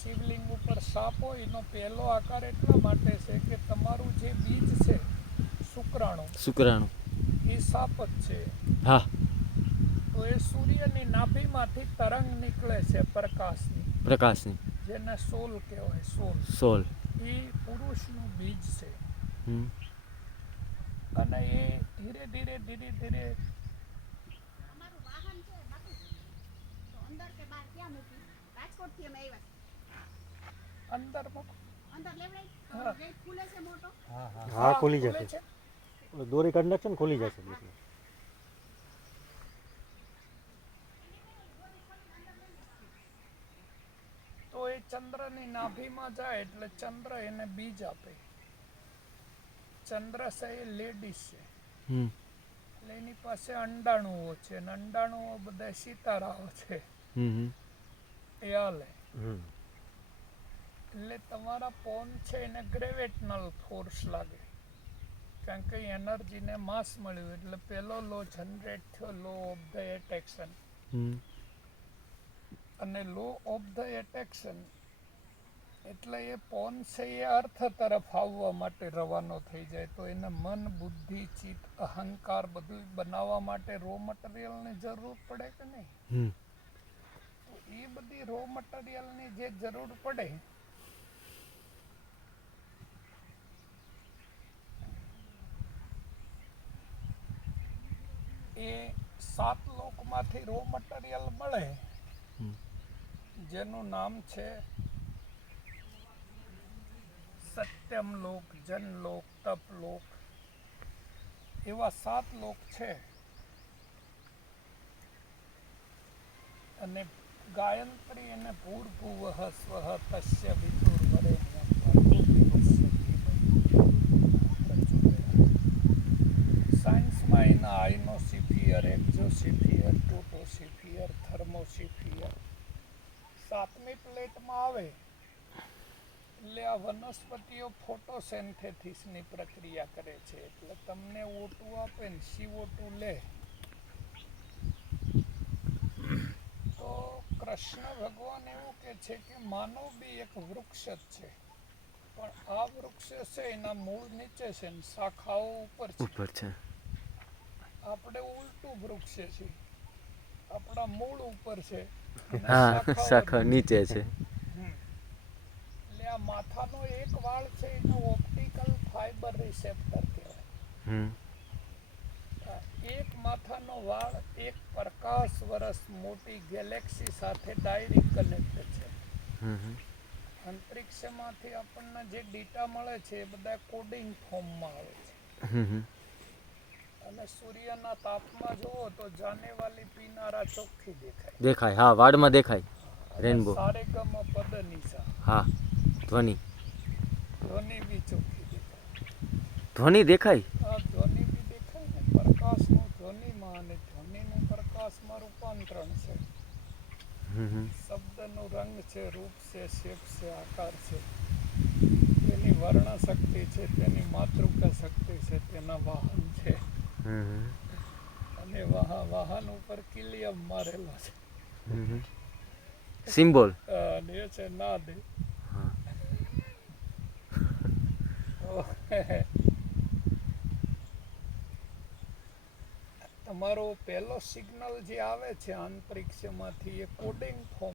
શિવલિંગ ઉપર સાપ હોય એનો પહેલો આકાર એટલા માટે છે કે તમારું જે બીજ છે શુક્રાણુ એ સાપ જ છે. હા. તો એ સૂર્યની નાભીમાંથી તરંગ નીકળે છે પ્રકાશની જેને સોલ કહેવાય. સોલ એ પુરુષનું બીજ છે. અને એ ધીરે ધીરે અંદર હા ખુલી જશે. દોરી કાઢી નાખશે ને ખુલી જશે. તો એ ચંદ્રની નાભીમાં જાય એટલે ચંદ્ર એને બીજ આપે. ચંદ્ર છે એ લેડીઝ છે. એટલે એની પાસે અંડાણુઓ છે અને અંડાણુઓ બધા સિતારાઓ છે. એ હાલે. એટલે તમારા પોન છે એને ગ્રેવિટેશનલ ફોર્સ લાગે. કારણ કે એનર્જીને માસ મળ્યું એટલે પેલો લો જનરેટ થયો, લો ઓફ ધ એટ્રેક્શન. અને લો ઓફ ધ એટ્રેક્શન એટલે એ પોન છે એ અર્થ તરફ આવવા માટે રવાનો થઈ જાય. તો એને મન, બુદ્ધિ, ચિત્ત, અહંકાર બધું બનાવવા માટે રો મટીરિયલની જરૂર પડે કે નહીં? તો એ બધી રો મટીરિયલની જે જરૂર પડે એ 7 લોકમાંથી રો મટીરિયલ મળે જેનું નામ છે સત્યમ લોક, જનલોક, તપલોક. એવા 7 લોક છે. અને ગાયત્રી એને ભૂર્ભુવઃ સ્વઃ તસ્ય વિતુર્વરેણ્યં ભર્ગો દેવસ્ય ધીમહિ. સાયન્સમાં એના આઇનોસ્ફિયર, એક્ઝોસ્ફિયર, ટોટોસ્ફિયર, થર્મોસ્ફિયર 7મી પ્લેટમાં આવે એટલે આ વનસ્પતિઓ ફોટોસિન્થેસિસની પ્રક્રિયા કરે છે. એટલે તમને O2 આપે ને CO2 લે. તો કૃષ્ણ ભગવાન એવું કે છે કે માનવ બી એક વૃક્ષ જ છે. પણ આ વૃક્ષ છે એના મૂળ નીચે છે ને શાખાઓ ઉપર છે. આપણે ઉલટું વૃક્ષ છે. આપણા મૂળ ઉપર છે અને શાખા નીચે છે. એટલે આ માથાનો એક વાળ છે એને ઓપ્ટિકલ ફાઇબર રિસેપ્ટર કહેવાય. એક માથાનો વાળ એક પ્રકાશ વર્ષ મોટી ગેલેક્સી સાથે ડાયરેક્ટ કનેક્ટેડ છે. અંતરિક્ષમાંથી આપણને જે ડેટા મળે છે એ બધા કોડિંગ ફોર્મમાં આવે છે. અને સૂર્યના તાપમાં જુઓ તો જાનેવાલી પીનારા ચોખ્ખી દેખાય. હા, વાડમાં દેખાય. રેનબો. સારેગમ પદનિસા. હા, ધ્વનિ બી ચોખ્ખી દેખાય. ધ્વનિ દેખાય. હા, ધ્વનિ બી દેખાય ને. પ્રકાશનું ધ્વનિમાં અને ધ્વનિનું પ્રકાશમાં રૂપાંતરણ છે. શબ્દનો રંગ છે, રૂપ છે, શેપ છે, આકાર છે. તેની વર્ણ શક્તિ છે, તેની માતૃક શક્તિ છે, તેના વાહન છે. અને વાહન ઉપર કિલિયમ મારેલો છે. સિમ્બોલ. અને એ છે નાદ. તમારો પહેલો સિગ્નલ જે આવે છે અંતરિક્ષમાંથી એ કોડિંગ ફોર્મ